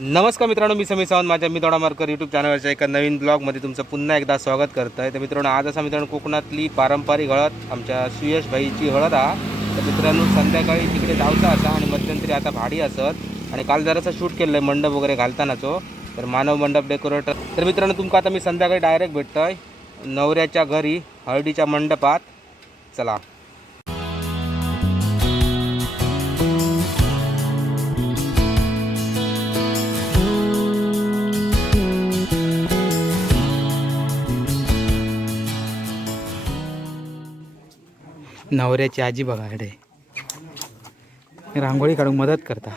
नमस्कार मित्रांनो, मी समीर सावंत माझ्या मी मार्कर यूट्यूब चॅनलवरच्या एका नवीन ब्लॉगमध्ये तुमचं पुन्हा एकदा स्वागत करतो आहे. तर मित्रांनो, आज असा मित्रांनो कोकणातली पारंपरिक हळद आमच्या सुयश भाईची हळद आहे. तर मित्रांनो, संध्याकाळी तिकडे जायचं असा आणि मध्यंतरी आता भाडी असत आणि काल जरासा शूट केलं आहे मंडप वगैरे घालतानाचो. तर मानव मंडप डेकोरेटर. तर मित्रांनो, तुमका आता मी संध्याकाळी डायरेक्ट भेटतोय नवऱ्याच्या घरी हळदीच्या मंडपात. चला. नवऱ्याची आजी बघा इकडे रांगोळी काढून मदत करता.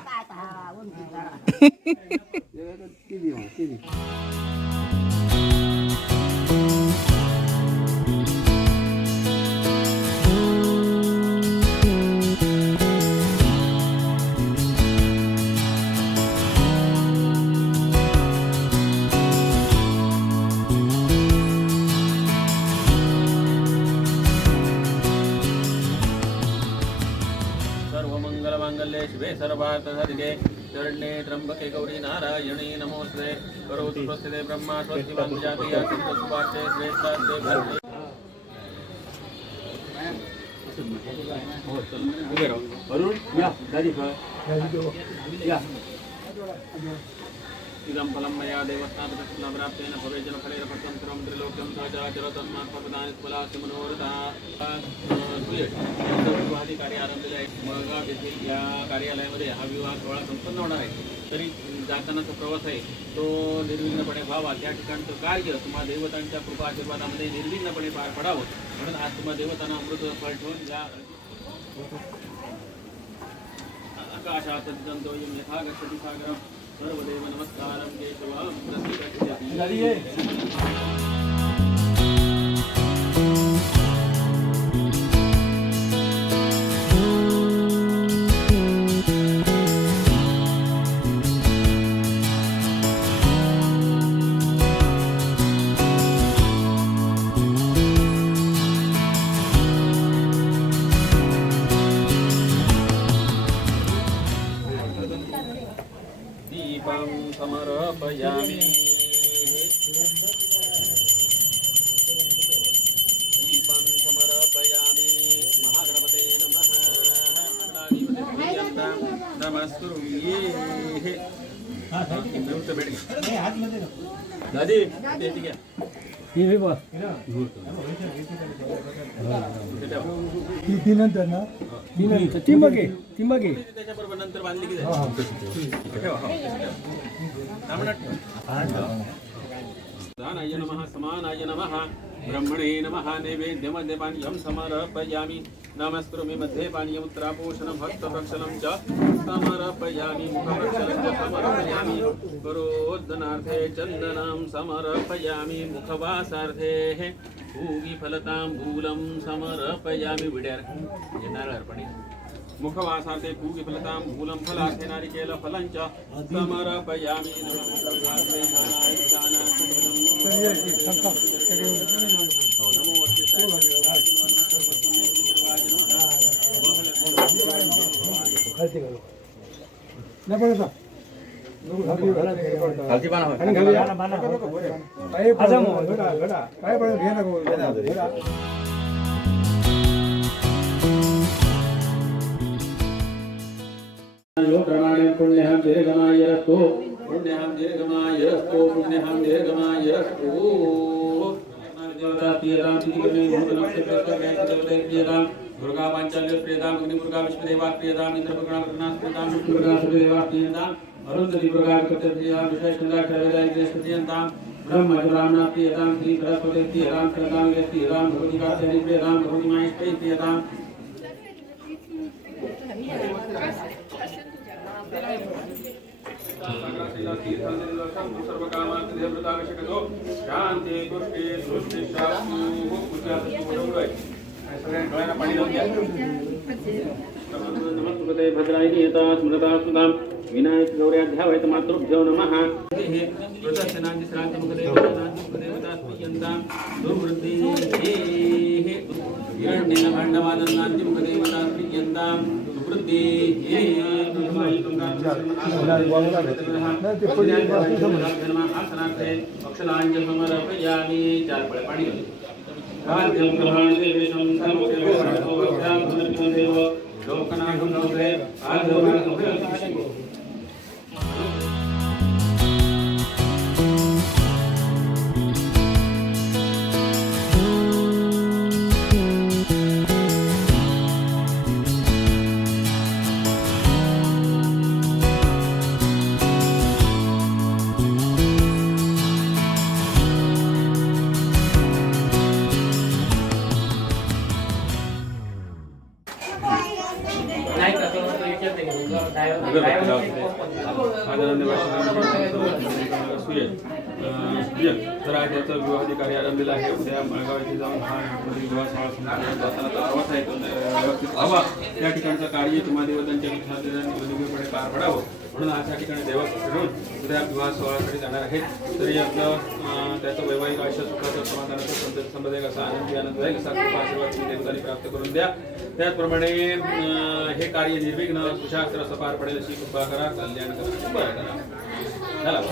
शिवे सर्वार्थसाधिके शरण्ये त्र्यंबके गौरी नारायणी नमोस्ते करोतु स्वस्तिते ब्रह्मा स्वस्ति वंजाति सुपार्थे श्रेष्ठास्ते भर्ते. इदं फलं मया देवस्तात् प्राप्तेन भवेजन फलेन फलं सर्वं त्रिलोक्यं सचराचर तस्मात् फलदानि फलास्य मनोरथा. विवाहादी कार्य आरंभलेलं आहे. मळगाव येथील या कार्यालयामध्ये हा विवाह सोहळा संपन्न होणार आहे. तरी जातानाचा प्रवास आहे तो निर्विघ्नपणे व्हावा, त्या ठिकाणचं कार्य तुम्हा देवतांच्या कृपा आशीर्वादामध्ये निर्विघ्नपणे पार पडावं म्हणून आज तुम्हा देवतांना अमृत फळ ठेवून या आकाशात जंतोयं यथा गच्छति सागरं सर्वदेव नमस्कारं केशवं प्रतिगच्छति. दीपं समर्पयामि दीपं समर्पयामि महागणपते नमः. नमस्कुर्ये दादी ठीक आहे. नंतर ना ती मगे त्याच्याबरोबर नंतर बांधली की दानाय नमः समानाय नमः ब्रह्मणे नमः. नैवेद्यमध्ये पानीयं समर्पयामि. नमस्कुरुमि मध्ये पानीयम् उत्तरापोषणं भक्तप्रक्षणं च समर्पयामि. मुखप्रक्षणं च समर्पयामि. करोदनार्थे चन्दनं समर्पयामि. मुखवासार्थे पूगीफलताम्बूलं समर्पयामि. विड्यार येणार अर्पणे मुखवासार्थे पूगीफलताम्बूलं फलार्थे नारिकेलफलं च समर्पयामि. पुण्यहं दीर्घमाय रस्तो पुण्यहं दीर्घमाय रस्तो पुण्यहं दीर्घमाय रस्तो. देवता प्रियदां तिथिकर्मे भूतनस्य प्रत्यक्षे प्रियदां दुर्गा पांचाल्य प्रियदां अग्निमुर्गा विश्वदेवा प्रियदां इंद्रपुर्गा प्रणास प्रियदां विष्णुपुर्गा सुदेवा प्रियदां अरुंधति पुर्गा कृत्यप्रियदां विशेषचंद्रा क्षरवेदाय प्रियदां ब्रह्मजुरामना प्रियदां श्री सरस्वती प्रियदां सरदांगे प्रियदां भगवती कात्यायनी प्रियदां भगवती माहेश्वरी प्रियदां. शांती पुष्टी सृष्टी नमस्ते भद्रायणी यथा स्मृता सुधां विनायक गौर्याध्यावैत मातृभ्यो नमः. प्रदर्शनांति श्रान्तमुखदेवता स्मयन्तां दुर्वृद्धिः हिरण्येन भाण्डवादन्नान्ति मुखदेवता स्मयन्तां सुवृद्धिः. चार पळे पाणी खाद्यं ग्रहाणते वेशं सर्वदेव लोकनाथं नवग्रहे आद्यवान् तर आज याचा विवाहाधिकारी आरंभलेला आहे. उद्या माळगाव येथे जाऊन हा विवाह सोहळा संपन्न जाताना प्रवास आहे व्यवस्थित व्हावा. त्या ठिकाणचं कार्य महादेवतांच्या नियोजनपणे पार पडावं म्हणून आज या ठिकाणी देवास फिरून उद्या विवाह सोहळ्यासाठी जाणार आहेत. तरी आपलं त्याचं वैवाहिक आयुष्य सुखाचं समाधानाचं संबंधित असा आनंदी आनंददायक असा आशीर्वाद देवतांनी प्राप्त करून द्या. त्याचप्रमाणे हे कार्य निर्विघ्न सुशास्त्र असं पार पडेल अशी कृपा करा. कल्याण करा, बरं करा. झाला बा.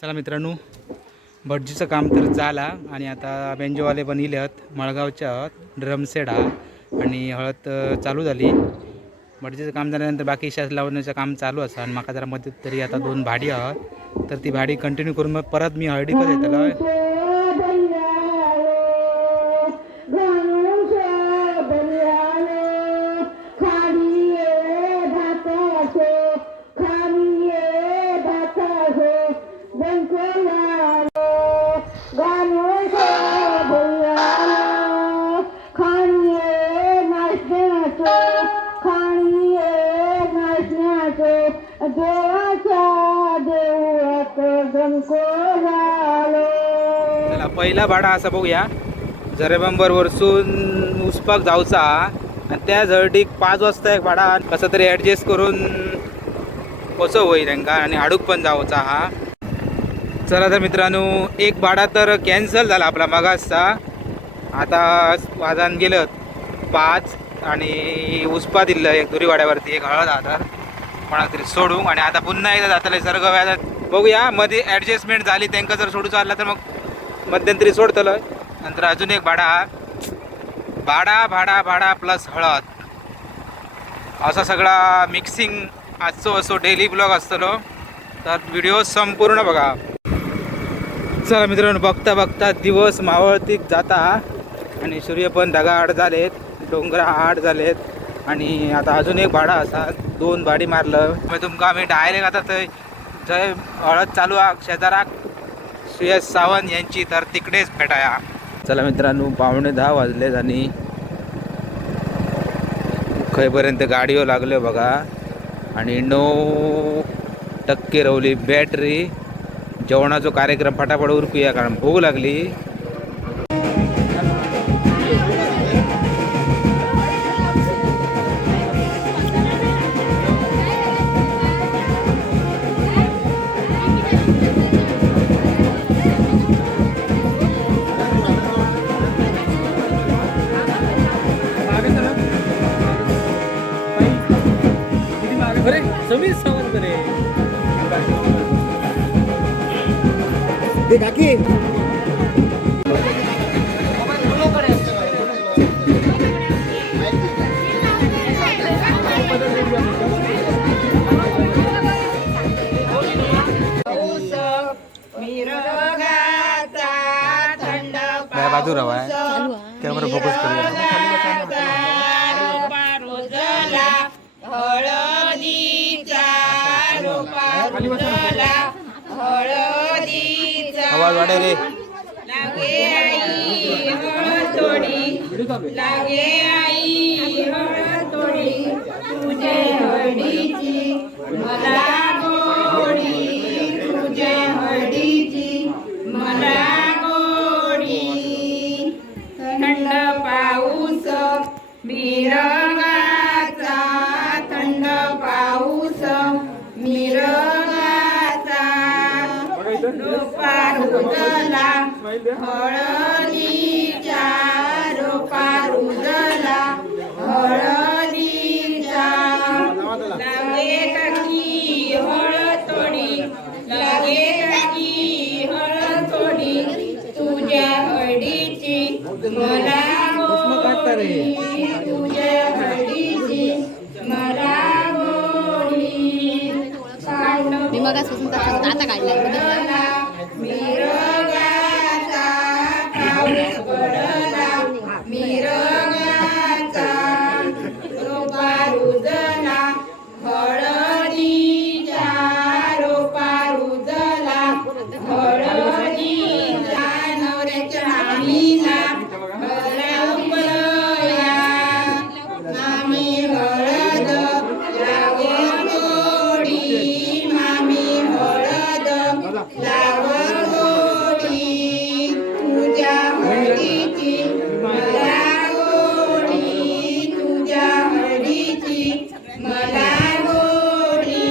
चला मित्रांनो, भटजीचं काम तर झाला आणि आता बेंजोवाले पण इले आहेत. मळगावच्या आहात ड्रम सेट हा आणि हळद चालू झाली. भटजीचं काम झाल्यानंतर बाकी शास लावण्याचं काम चालू असं आणि माका जरा मदत तरी आता 2 भाडी आहात तर ती भाडी कंटिन्यू करून मग परत मी हळदी कसं येतला चला पहिला भाडा असा बघूया. जरेबंबर वरसून उसपाक जाऊचा आणि त्या झडीक 5 वाजता एक भाडा कसं तरी ॲडजस्ट करून कसं होईल त्यांना आणि हाडूक पण जाऊचा हा. चला तर मित्रांनो, एक भाडा तर कॅन्सल झाला आपला मगासचा. आता वाजान गेलं 5 आणि उसपा दिलं एक दुरीवाड्यावरती एक हळद आधार कोणाक तरी सोडू आणि आता पुन्हा एकदा जातले सर्ग व्याजात बघूया. मध्ये ॲडजस्टमेंट झाली त्यांना जर सोडू चालला तर मग मध्यंतरी सोडतलं. नंतर अजून एक भाडा प्लस हळद असा सगळा मिक्सिंग आजचो असो डेली ब्लॉग असतलो. तर व्हिडिओ संपूर्ण बघा. चला मित्रांनो, बघता बघता दिवस मावळतीक जाता आणि सूर्य पण ढगाआड झालेत, डोंगरा आड झालेत आणि आता अजून एक भाडा असा 2 भाडी मारलं. मग तुमका आम्ही डायरेक्ट आता थंय जय हळद चालू आहे शेजाराक सुयश सावंत यांची, तर तिकडेच भेटाया. चला मित्रांनो, 9:15 वाजलेत आणि खैपर्यंत गाडीवर लागलो बघा आणि 9% रवली बॅटरी. जेवणाचा कार्यक्रम फटाफट उरकूया कारण भूक लागली. बाजू रवा कॅमेरा फोकस करूया. आवाज वाढे रे. थंड पाऊस मिरगाचा, थंड पाऊस मिरगाचा, रोपा रुजला हळदीच्या, रोपा रुजला हळदीच्या, लागे काकी हळद थोडी, लागे काकी हळद थोडी, तुझ्या हळदीची मला गोडी, तुझ्या हळदीची मला गोडी. मी मगापासून आता काढलाय मिरगाचा, पाऊस पडला मिरगाचा, रोपा रुजला हळदीच्या, रोपा रुजला हळदीच्या, नवऱ्याच्या मामीला हळदया, मामी हळद लागवड गोडी, मामी हळद लागवड गोडी, तुझ्या हळदीची मला गोडी, तुझ्या हळदीची मला गोडी.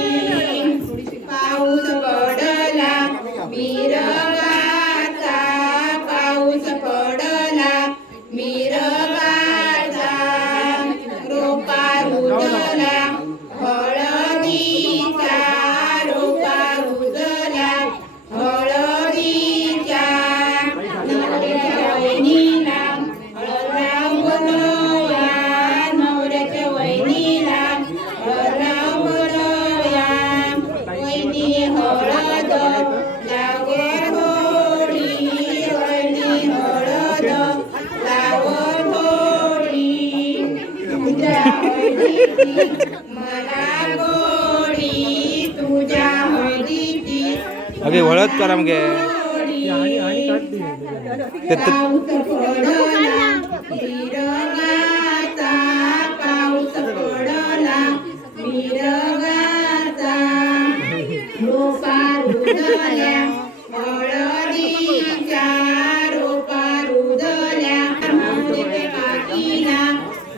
पाऊस पडला मिरगाचा, पाऊस पडला मिरगाचा, रोपा रुजला हळदीचा, रोपा रुजला हळदीच्या, नवऱ्याच्या वहिनीला हळद बोलया, नवऱ्याच्या वहिनीला हळद बोलया, वहिनी हळद लागवड गोडी, वहिनी हळद लागवड गोडी, तुझ्या हळदीची मला गोडी, तुझ्या हळदीची अगे वळत करा मग पाऊस पडला मिरगाचा, पाऊस पडला मिरगाचा, रोपा रुजल्या हळदीच्या, रोपा रुजल्या हळदीच्या, काकीला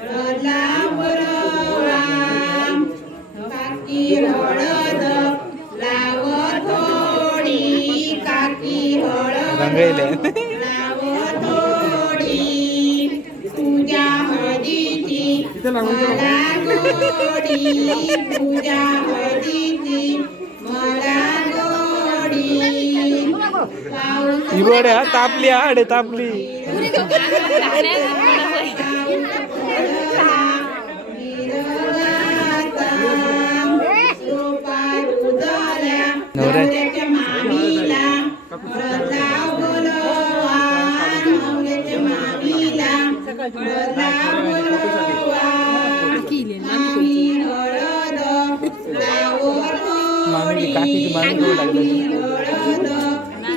हळदला बरोळा, काकी हळद लावत थोडी, काकी हळद लावत थोडी, तुझ्या हळदीची मला तुझ्या हळदीची मला गोडी ही बड तापली आड तापली नवऱ्याच्या मामीला लाव बोलवा नवऱ्याच्या मामीला लाव बोलवा मामी हळद लावो थोडी हळद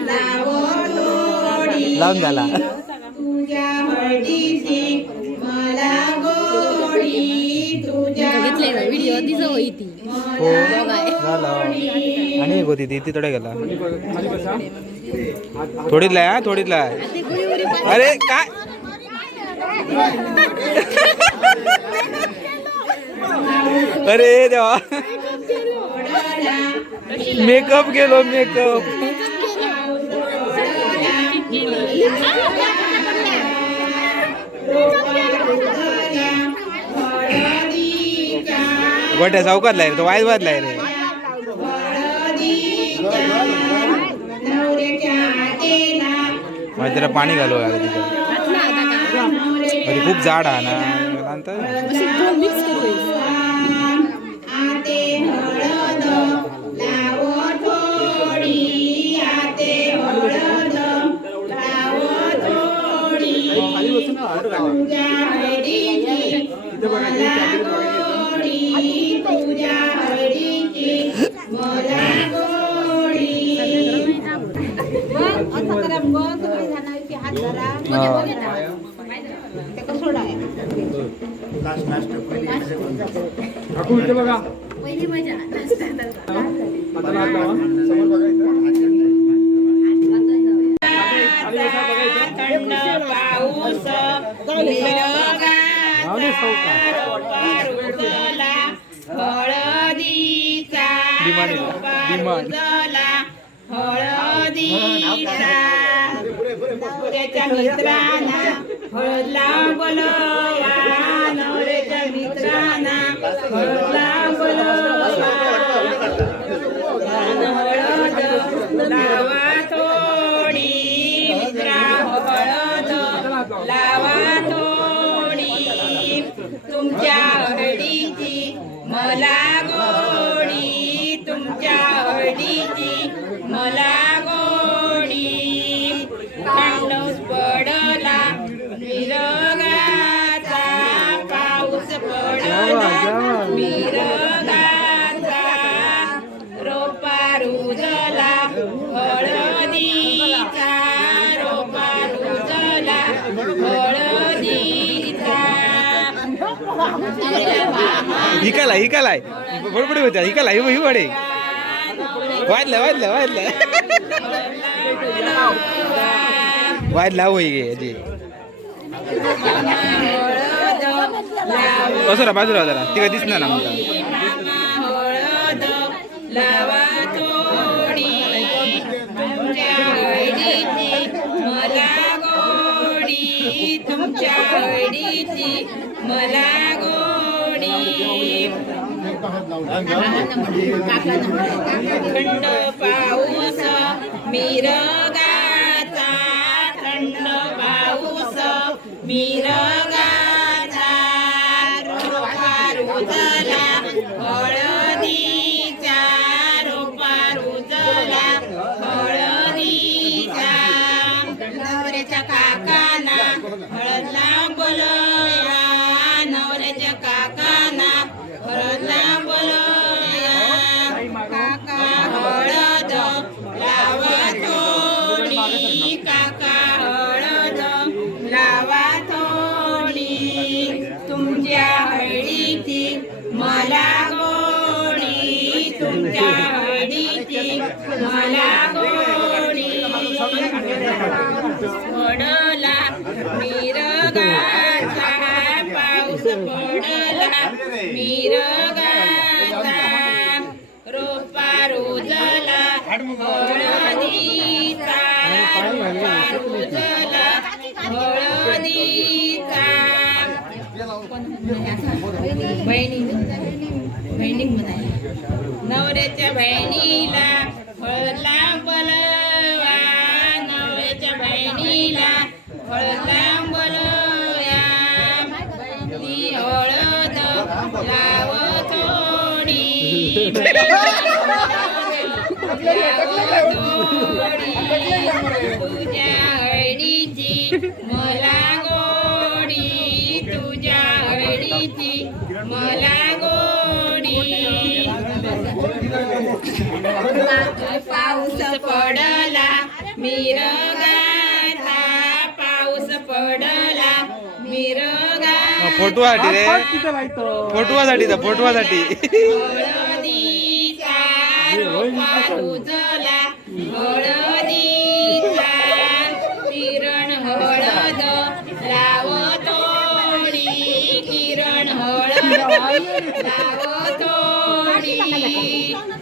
लावो थोडी लावून झाला तुझ्या हळदीची मला गोडी तुझ्या व्हिडिओ दिसो होती हो झालं आणि एक होती ती थोड्या गेला थोडीच लाय थोडीच लाय अरे काय अरे देवा मेकअप गेलो मेकअप गोट्या चौकात लाय रे तो वाईट वाद लाय रे माझ्या त्याला पाणी घालू तिथं खूप जाड हा ना नंतर मिक्स करू बघा पहिली मजा थंड पाऊस हळदीचा हळदीचा नवऱ्याच्या मित्रांना हळद लाव बोलवा नवऱ्याच्या मित्रांना हळद लाव बोलवा हळद लावा थोडी मित्रा हळद लावा थोडी तुमच्या हळदीची मला गोडी तुमच्या हळदीची मला गोडी पाऊस पडला मिरगाचा पाऊस पडला मिरगाचा रोपा रुजला हळदीचा रोपा रुजला हळदीचा हिकालाय बडबडी होत्या हिकाला ही बडे वाजलं होई गे जी कसं रा बाजूला जरा ती काय दिसणार ना म्हणता हळद लावा थोडी तुमच्या हळदीची मला गोडी तुमच्या हळदीची मला गोडी थंड पाऊस मिरगाचा थंड पाऊस मिरगाचा रोपा रुजला हळदीचा रोपा रुजला हळदीचा नवऱ्याच्या काकाना हळद लाव बोलया नवऱ्याच्या काकाना हळद लाव बोलया काका हळद लावा थोडी काका हळद लावा थोडी तुमच्या हळदीची मला गोडी तुमच्या हळदीची मला गोडी पडला मिरगाचा पाऊस पडला मिरगाचा रोपा रुजला हळदीचा रोपा रुजला हळदीचा बहिणी बहिणी म्हणाय नवऱ्याच्या बहिणीला हळदला बोलवा नवऱ्याच्या बहिणीला हळदला बोलवया ती हळद लाव थोडी तुझ्या हळदीची मला गोडी तुझ्या हळदीची मला गोडी पाऊस पडला मिरगाचा पाऊस पडला मिरगा फोटोसाठी रे फोटोसाठी हळदीचा रोपा रुजला हळदीचा किरण हळद लाव थोडी किरण हळद लाव थोडी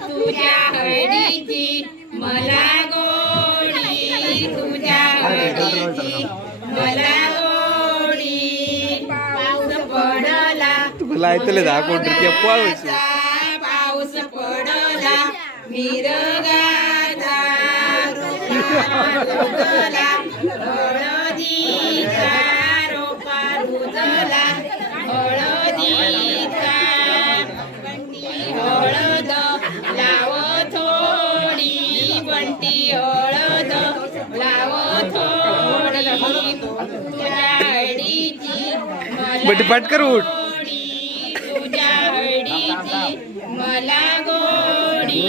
तुझ्या हळदीची मला गोडी तुझ्या हळदीची मला गोडी पाऊस पडला तुला ऐकले दहा कोटी पाऊस पडला मिरगाचा रुजला हळदीचा रोपा रुजला हळदीचा बंटी हळद लाव थोडी बंटी हळद लाव थोडी तुझ्या हळदीची बटी पटकर उठ तुझ्या हळदीची मला गोडी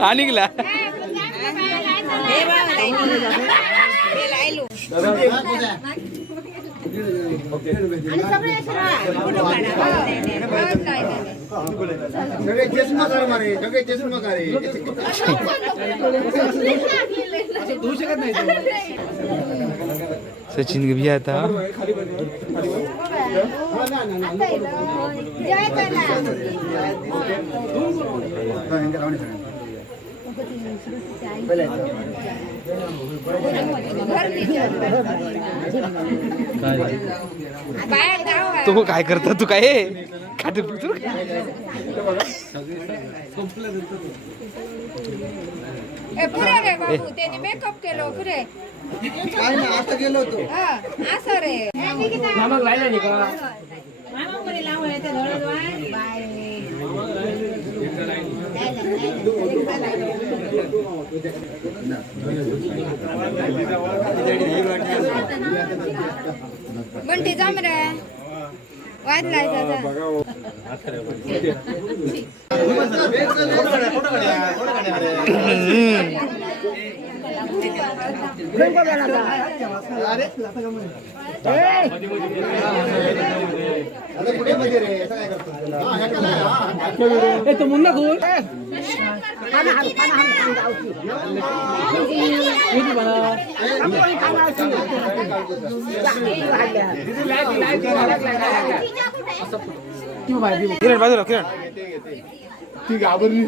आणि गेला सचिन भी आता तू काय करतो तू काय खाते पितो पुरे रे बाबू त्याने मेकअप केलं पुरे काय ना आता गेलो होतो असं रे बंटी जम रे वाजलाय तो मुन्ना गोल किरण बाजूला किरण ती घाबरली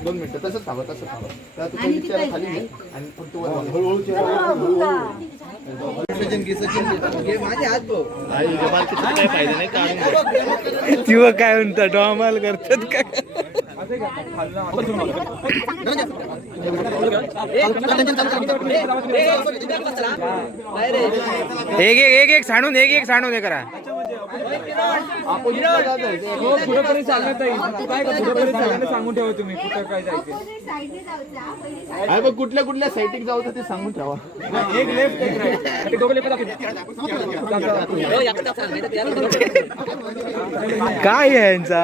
दोन मिनिटं तसंच थांबा त्या तुम्ही चेहरा खाली घे आणि फक्त हळूहळू काय फायदा नाही काढून किंवा काय म्हणतात डॉमाल करतात काय एक सांडून हे करा आहे बघ कुठल्या कुठल्या साईटिंग जाऊ ते सांगून ठेवा. काय आहे यांचा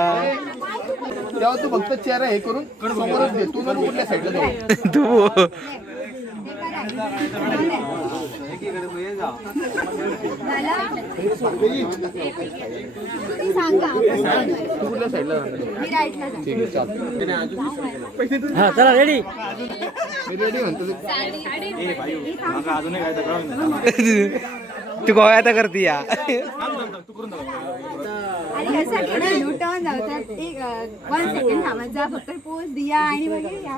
तेव्हा तू फक्त चेहरा हे करून समोरच दे. तू नको कुठल्या साईडला जाऊ. तू सांगा तू कुठल्या साईडला जाणार? मी राईटला जाते. ठीक आहे चालतं. हा चला रेडी मी रेडी म्हणतो. तू गोव्या आता करती या आणि असं केलं लुटवून जातात. एक 1 सेकंड थांबत जा, फक्त पोज दिया आणि मग या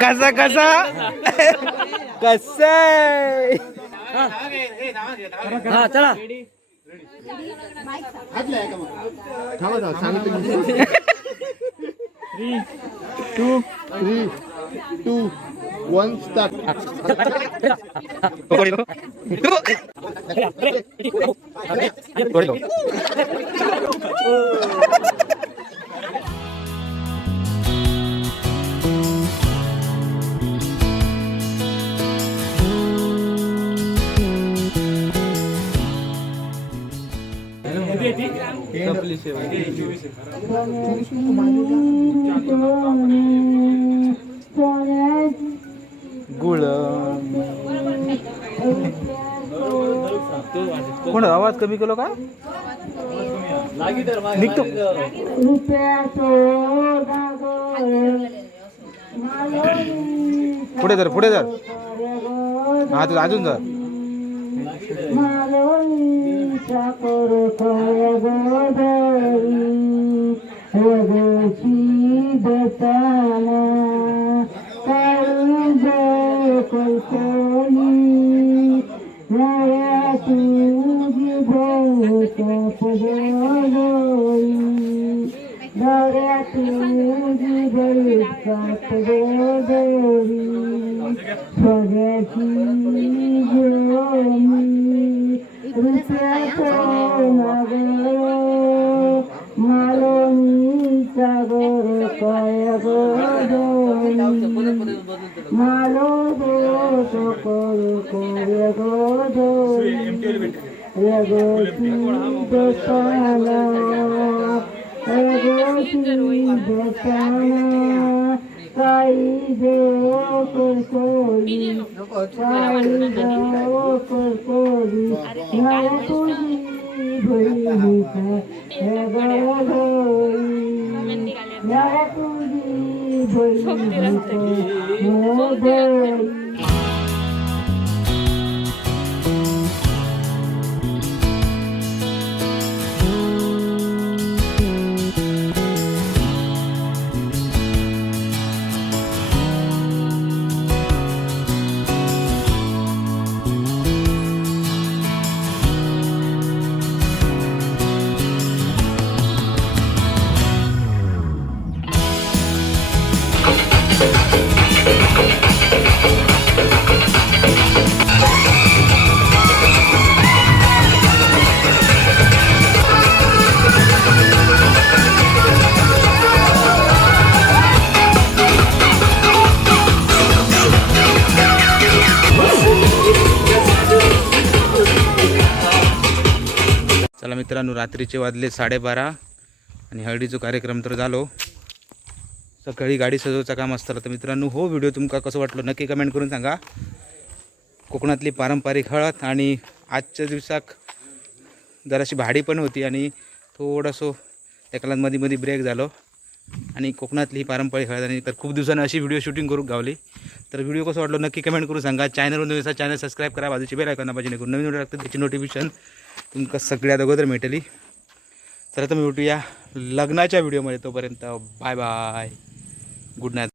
कसा कसा कस हा चला थांबा थांबा सांगितलं. 3, 2, 1 स्टार्ट. गुळ कोण आवाज कमी केलो का निघतो पुढे जर हा तू अजून जर चला मित्रांनो, रात्रीचे वाजले 12:30 आणि हळदीचो कार्यक्रम तर झालो. सकाळी गाडी सजवचं काम असतं. तर मित्रांनो, हो व्हिडिओ तुमका कसं वाटलं नक्की कमेंट करून सांगा. कोकणातली पारंपरिक हळद आणि आजच्या दिवसाक जराशी भाडी पण होती आणि थोडंसं त्याला मध्ये ब्रेक झालो आणि कोकणातली पारंपरिक हळद आणि तर खूप दिवसांनी अशी व्हिडिओ शूटिंग करून गावली. तर व्हिडिओ कसं वाटलं नक्की कमेंट करून सांगा. चॅनलवर नवीन चॅनल सबस्क्राईब करा, बाजूची बेल आयकॉन दाबा जेणेकरून नवीन व्हिडिओ लागतात त्याची नोटिफिकेशन तुमका सगळ्यात अगोदर भेटेली. तर आता मी भेटूया लग्नाच्या व्हिडिओमध्ये. तोपर्यंत बाय बाय, गुड नाईट.